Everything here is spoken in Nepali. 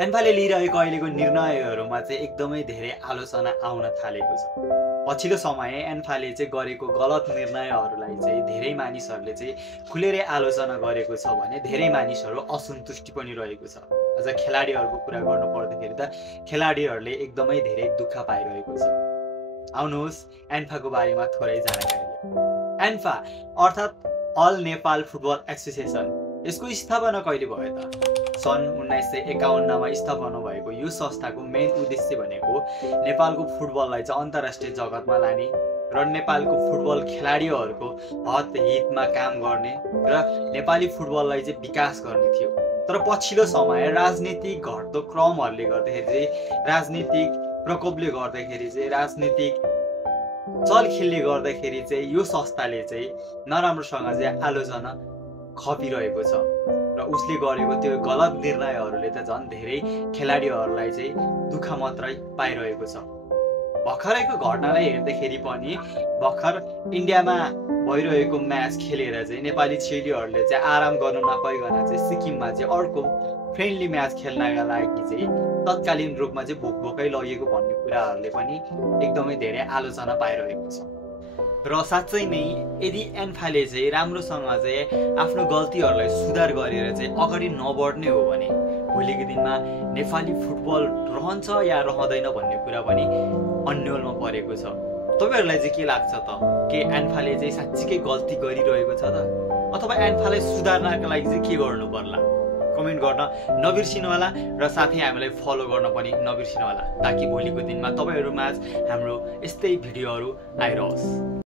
एन्फाले लिइरहेको अहिलेको निर्णयहरूमा चाहिँ एकदमै धेरै आलोचना आउन थालेको छ। पछिल्लो समय एन्फाले चाहिँ गरेको गलत निर्णयहरूलाई चाहिँ धेरै मानिसहरूले चाहिँ खुलेरै आलोचना गरेको छ भने धेरै मानिसहरू असन्तुष्टि पनि रहेको छ। अझ खेलाडीहरूको कुरा गर्नु पर्दाखेरि त खेलाडीहरूले एकदमै धेरै दुःख पाइरहेको छ। आउनुहोस् एन्फाको बारेमा थोरै जानकारी लियौँ। एन्फा अर्थात् अल नेपाल फुटबल एसोसिएसन, यसको स्थापना कहिले भयो त? सन् 1951 मा स्थापना भएको यो संस्थाको मेन उद्देश्य भनेको नेपालको फुटबललाई चाहिँ अन्तर्राष्ट्रिय जगतमा लाने र नेपालको फुटबल खेलाडीहरूको हितमा काम गर्ने र नेपाली फुटबललाई चाहिँ विकास गर्ने थियो। तर पछिल्लो समय राजनीतिक घट्दो क्रमहरूले गर्दाखेरि चाहिँ राजनीतिक प्रकोपले गर्दाखेरि चाहिँ राजनीतिक चलखेलले गर्दाखेरि चाहिँ यो संस्थाले चाहिँ नराम्रोसँग चाहिँ आलोचना खपिरहेको छ र उसले गरेको त्यो गलत निर्णयहरूले त झन् धेरै खेलाडीहरूलाई चाहिँ दुःख मात्रै पाइरहेको छ। भर्खरैको घटनालाई हेर्दाखेरि पनि भर्खर इन्डियामा भइरहेको म्याच खेलेर चाहिँ नेपाली चेलीहरूले चाहिँ आराम गर्न नपाइकन चाहिँ सिक्किममा चाहिँ अर्को फ्रेन्डली म्याच खेल्नका लागि चाहिँ तत्कालीन रूपमा चाहिँ भोकै लगेको भन्ने कुराहरूले पनि एकदमै धेरै आलोचना पाइरहेको छ। र साँच्चै नै यदि एन्फाले चाहिँ राम्रोसँग चाहिँ आफ्नो गल्तीहरूलाई सुधार गरेर चाहिँ अगाडि नबढ्ने हो भने भोलिको दिनमा नेपाली फुटबल रहन्छ या रहँदैन भन्ने कुरा पनि अन्यलमा परेको छ। तपाईहरुलाई चाहिँ के लाग्छ त? के एन्फाले चाहिँ साँच्चीकै गल्ती गरिरहेको छ त? अथवा एन्फालाई सुधार्नका लागि चाहिँ के गर्नु पर्ला? कमेन्ट गर्न नबिर्सिनु होला र साथै हामीलाई फलो गर्न पनि नबिर्सिनु होला, ताकि भोलिको दिनमा तपाईहरुमाझ हाम्रो यस्तै भिडियोहरू आइरहोस्।